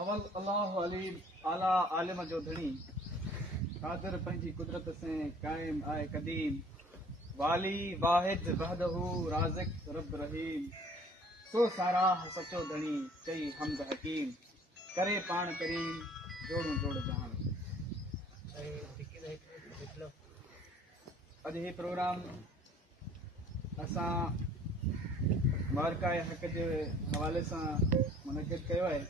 अवल अल्लाह अली आला आलिम जो धणी कादिर पंहिंजी कुदरत से कायम आए कदीम वाली वाहिद वहदहू राज़िक रब रहीम सो साराह सचो धणी कई हमद हकीम करे पाण करीम जोड़ू जोड़ जहान। अज ही प्रोग्राम असां मारकाए हक़ जे हवाले सां मुनक़िद कयो आहे।